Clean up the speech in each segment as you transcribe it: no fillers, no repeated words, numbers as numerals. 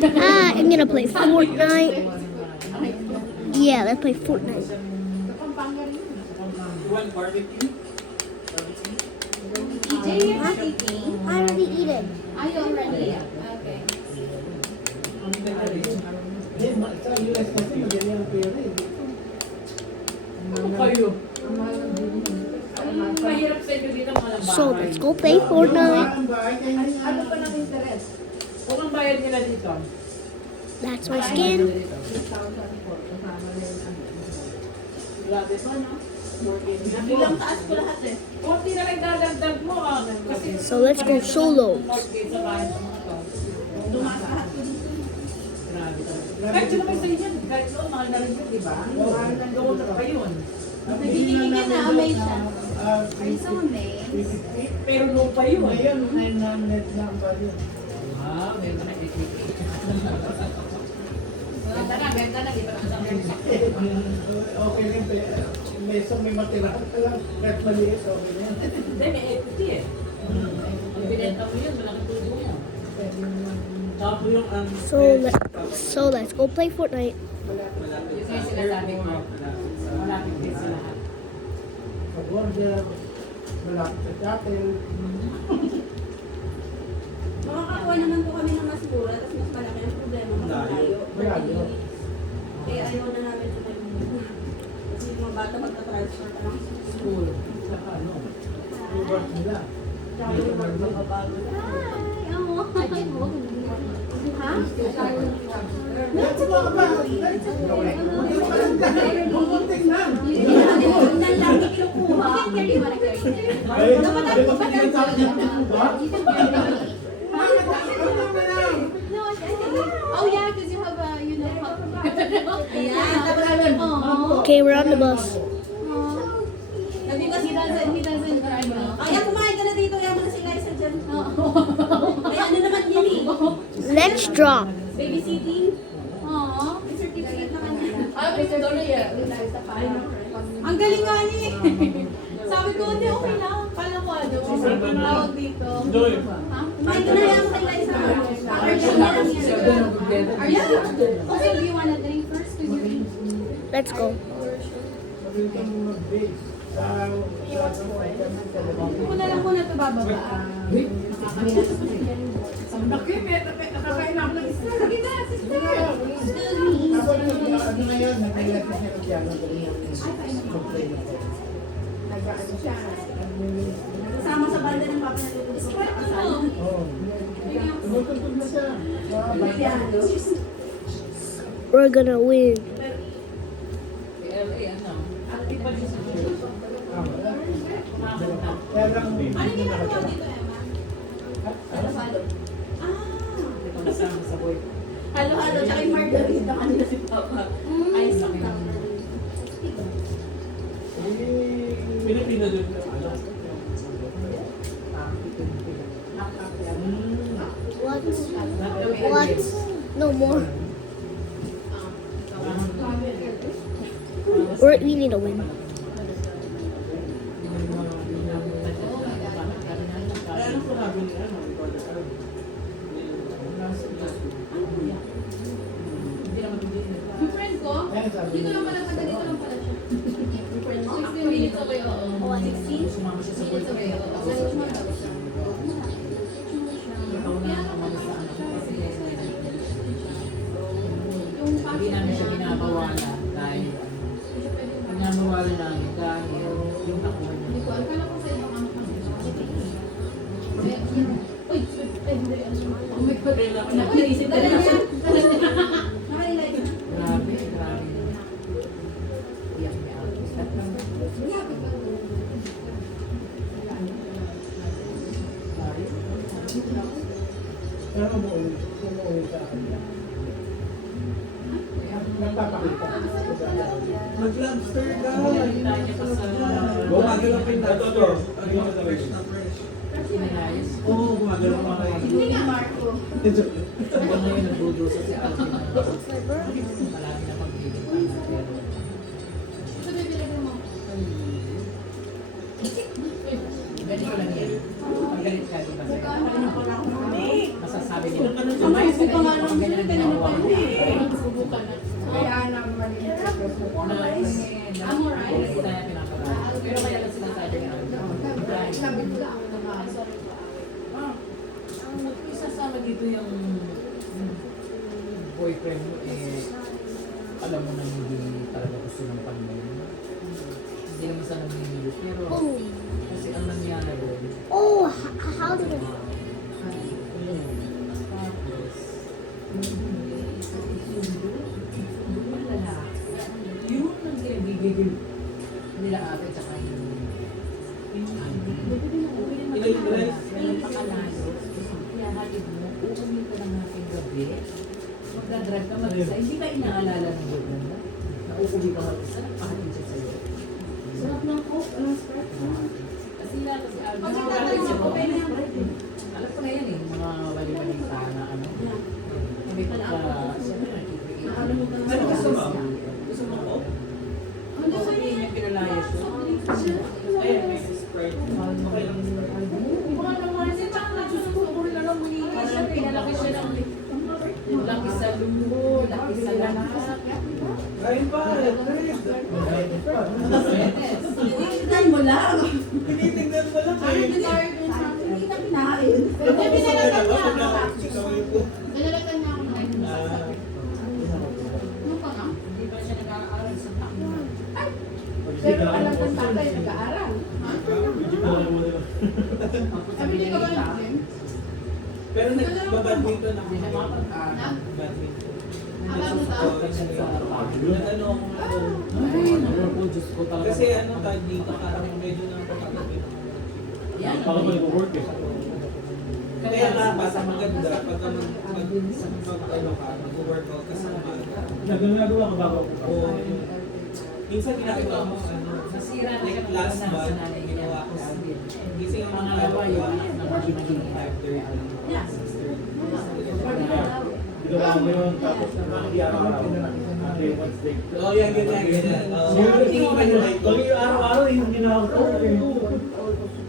I'm gonna play Fortnite. Yeah, let's play Fortnite. I already eat it. Are you already? Okay. So let's go play Fortnite. Ano pa ng interest? Kung ang bayad nila dito? That's my skin. 3,000 po. Kasama na yung ano. Grabe pa, no? Bilang taas ko lahat eh. Kunti na lang dadagdag mo ah. Kasi So let's go solo. mortgage sa bahay ng mga to. Tumaas lahat ko dito. Grabe talaga. Kahit sino may sa'yo yan. Kahit noon, mahal na rin yun, di ba? Mahal na doon pa yun. Nagtitingin ka na, amazed siya. Are you so amazed? Pero low pa yun. Ngayon, 900 lang pa yun. Ah, meron na itikit. Benta na, di ba naman sa Okay rin, may matira ka lang. Kahit maliit, okay rin. Hindi, may equity eh. Ang binenta mo yun, malaking tubo yan. Tapos yung ang... So let's go play Fortnite. Yung kaya sinasabi ko, malapit din sa lahat. Pag-order, malapit sa chapel. Makakakuha naman po kami ng mas mura, tapos mas malaki ang problema, mas malayo. Malayo. Kaya ayaw na namin ito na yung kasi yung mga bata magta-transfer ka lang sa School. Saka ano? Reward nila. Tsaka yung work magbabago na. Ay, amo. Ha? Let's go ba? Let's go. Bukunting lang. Tingnan lang, hindi kinukuha. Ay, dapat ako pa din sa akin. Oh yeah, because you have a, you know, ayan, tapos Okay, we're on the bus. He doesn't drive now. Kaya kumain ka na dito, kaya mo na sila isa dyan. Kaya ano naman yun eh? Let's drop. Babysitting? Oo. May certificate naman yan. Ang galing nga niya eh. Sabi ko, hindi, okay lang. Kala ko ano, tawag dito. Ha? Kumain ka na lang kay Liza. Urgent na lang yan. Are you? Okay, do you wanna drink first? Let's go. Kung na lang muna ito bababa. Nakakain ako ng isa. Sige na, sister. Excuse me. Ano na yan? Nag-ilat na siya ng piano. Kasama sa banda ng papa na lulus ko. Oo. Tumutugtog na siya. Piano. We're gonna win. LA, ano? Active pa din sa church. Kaya lang, Ano ginagawa dito, Emma? Halo-halo. Ah. Kasama sa boy. Halo-halo, tsaka yung margarita kanila si Papa. Ayos lang lang. Pilipino doon. Ano? What? No more. We need a win. Yung friend ko, dito lang pala, taga dito lang pala siya. Yung friend mo, 16 minutes away, oo. 16? Sumama siya sa boy. Minutes away, oo. Tapos sumama siya. Yung Hindi namin siya binabawala dahil pinabawala namin dahil yung nakuha Hindi niya. ko, akala ko sa ibang ano kami. Uy, hindi. Oh my God. Naisip ka na niya. Naka-realize na. Grabe, grabe. Iyak niya ako. pero umuwi sa akin. Nagpapakita. Mag-lobster ka! Pinagdaan niya pa sa... Gumagalaw pa yung lobster. Fresh na fresh. Sinayos. Oo, gumagalaw pa kayo. Hindi nga, Marco. Hanggang ngayon nagdudusa si Alvin. Malaki na pagbibig. Ito bibili mo. Galing ko lang yan. Pag galit ka, di ba? Ano pa lang ako? Masasabi nila. May ganyan boyfriend mo alam mo na hindi talaga gusto ng Panginoon. Hindi naman sa nangingilit. Pero Oh. kasi ang nangyari rin, Oh, how did it? yun ang ginagigil nila ate tsaka yung pakalalo. Kaya hatid mo, uuwi ka ng ating gabi. Magdadrive ka mag-isa. Hindi ka inaalala ng buwan mo. Na uuwi ka mag-isa. Nagpahatid siya sa'yo. Sarap ng coke. Anong Sprite? Kasi yan, kasi Pag nagtatanong ako, pwede yung alam ko na yan eh, mga bali-balita na ano. Hindi ko siyempre nakikita. Nakalimutan na Ano gusto mo? siya. Gusto mo ko? Ano sa Hindi niya pinalayas yun. Ayun, may Sprite. Okay lang Sprite. Baka naman, kasi parang nagsusuko rin na lang muli. Parang pinalaki siya ng laki sa lumo, laki sa lahat. Kain pa! Tinitignan mo lang. Tinitignan mo lang Ano eh. yung tired dun sa akin? Hindi na kinain. Hindi pinalagyan niya ako. Pinalagyan niya ako ng ano pa nga? Hindi pa siya nag-aaral sa taon. Pero alam ko tatay nag-aaral. Sabi niya ka ba ng Pero nagbabadminton ako. Hindi siya mapag-aaral. Badminton. Alam mo Oo, ba? nag-ano ako Ay, naku po, Diyos ko talaga. Kasi ano tag dito, parang medyo nakakatabi. Yan. Kaya nga pa sa maganda, pagka mag-workout ka sa umaga. Nagagawa ko bago ako. Oo. Minsan ginagawa mo, Nasira na like siya last sa month, nanay niya. ginawa ko gising ang mga Pangalawa yun, magiging 5:30. Yeah. 6:30. Ginawa mo yun, tapos nakakiyaraw Monday, Wednesday. Oo, yan, ganyan. Oo. Hindi ko kayo. Pag yung araw-araw, yung ginawa ko.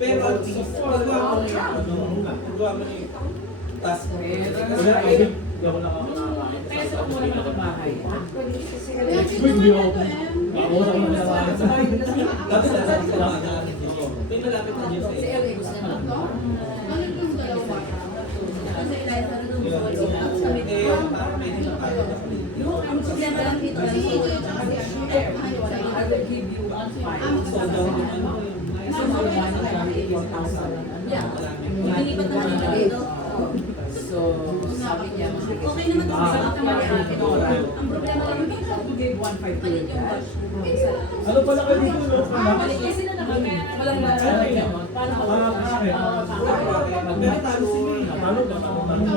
Pero at least, magawa mo na magawa mo na yung task mo. Wala, hindi ako nakakakain. Kaya sa muna ka sa bahay. Hindi ako. Ako sa ginawa. Tapos natin sa mga natin. May malapit na dyan sa Si iyo. LA gusto niya mag-aaral. Ano yung dalawa? Kasi Eliza na nung Hindi, parang medyo nakakita ko rin. Ang problema lang dito Kasi kasi ito yung tsaka si I will give you 1.5. So, daw yung ano, Kasi mga money kami 1,000 lang. Yeah. Hindi pa naman dito. So, sabi niya, okay naman ito sa mga kamari Nora. Ang problema lang yung to give 1.5 to your dad. Ano pala kayo dito? No? Kasi na naman, walang ganon. Paano ako? meron tayo sila eh. Ano ba?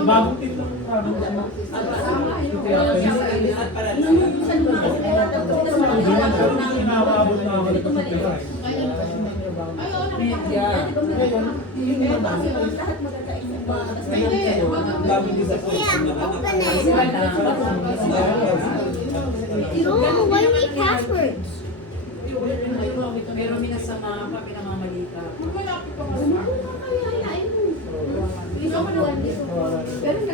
Bagong tip na ano? At para lang. Inaabot na ako dito sa tira. Ay, oo, Media. Daming disappointment na anak ko. No, why do we need passwords? Pero minasama pa, pinangamalita. malapit pa kasi.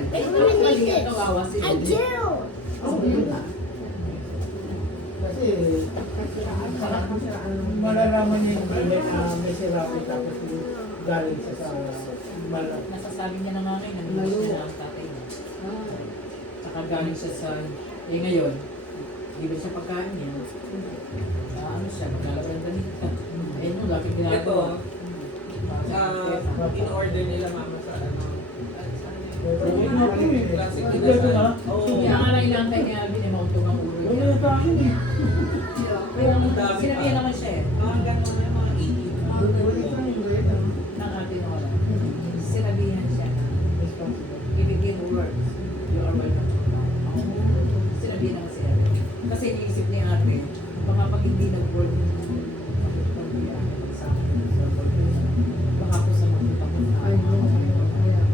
I really need this. Kawawa si I do. Kasi malalaman niya yung may sirapi tapos galing sa malaki. Nasasabi niya na nga ngayon, namilis niya ang tatay niya. Saka galing siya sa, ngayon, libre siya pagkain niya. Ano siya, maglalagay ng ganito. Nung lagi Ito, ginagawa. in-order nila mama sa ano. Classic Ito na. Oo. Kaya nga lang ilang tayo niya, binimauntong ang ulo Ano niya. na sa akin eh? Sinabihan naman siya eh, Mga gano'n na mga 80. ng ate Nora. Sinabihan siya na, if you give words, you are welcome to come. Sinabihan naman siya. Kasi iniisip ni ate, baka pag hindi nag-word, sa akin, baka po sa makita ko na.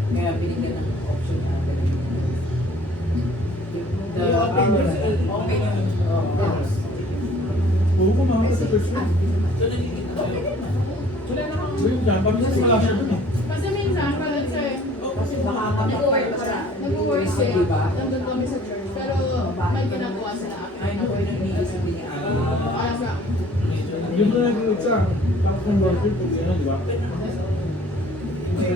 Kaya binigyan ng option natin. Open yung house. Oo ko mga kasi first one. So, nagiging Wala namang Yung dyan, pag sa mga siya dun eh. Kasi minsan, parang sir, kasi baka nag-work pa siya. Nag-work siya. Diba? Nandun kami sa church. Pero may ginagawa sila akin. ay naku, yun ang iniisip niya. Kaya sa Yung na nag-exam, tapos ng worker, kung yun na, di ba? Saan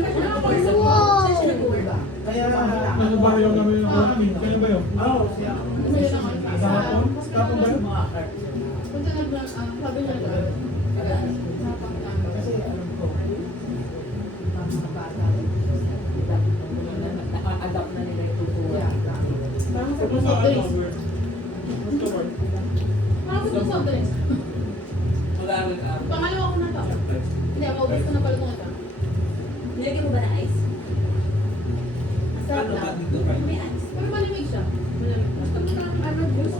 ka siya nag-work? Wow. Saan siya nag-work ba? Kaya, Ano ba yung kami yung kailan ba yun? Oo, siya. Masaya naman. Kahapon? Kahapon ba yun? Punta nag-vlog, sabi niya lang. Kasi alam ko, Mga bata. Naka-adapt na nila yung tutuwa. Parang sa soft drinks. Parang sa soft drinks. Wala rin ako. Pangalawa ko na to. Hindi, maubos ko na pala itong ito. Nilagyan mo ba na ice? Masarap Ano ba lang. dito kayo? May ice. Pero malamig siya. Malamig. Gusto mo na juice?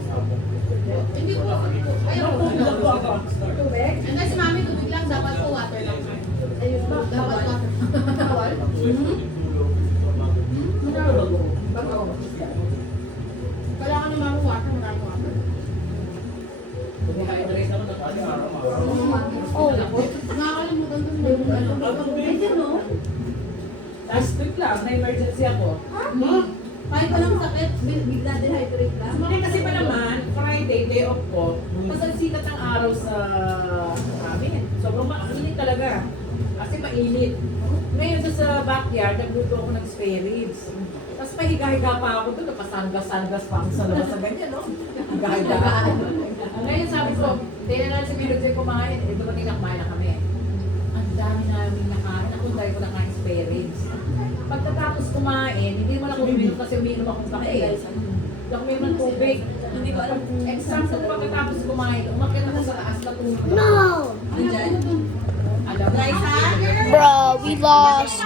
Hindi ko. Ayaw ko. Tubig? Ang si mami, tubig lang. Dapat po water lang. Ayun. Dapat water. Bawal? Kailangan ni mami water. Maraming water. Dehydrate ako ng Oh, nakakalimutan ko na Ayun, no? Last week lang, na emergency ako. Kahit walang sakit, Bigla dehydrate lang. Hindi kasi pa naman, Friday, day off ko, mas ang sikat ng araw sa amin. Sobrang mainit talaga. Kasi mainit. Ngayon doon sa backyard, nagluto ako ng spare ribs. Tapos pahiga-higa pa ako doon, napasangas-sangas pa ako sa labas sa ganyan, no? Higa-higa ako. Ngayon sabi ko, tingnan na si Milo Jay kumain. Eh, dumating na kumain na kami. Ang dami namin nakain. Ako dahil ko nakain spare ribs. Pagkatapos kumain, hindi mo na kuminom kasi uminom akong kape. Hindi ako uminom ng tubig. Hindi ko alam kung Example, pagkatapos kumain, umakyat ako sa taas na tulog. No! Alam mo, Rice, ha? Bro, we lost.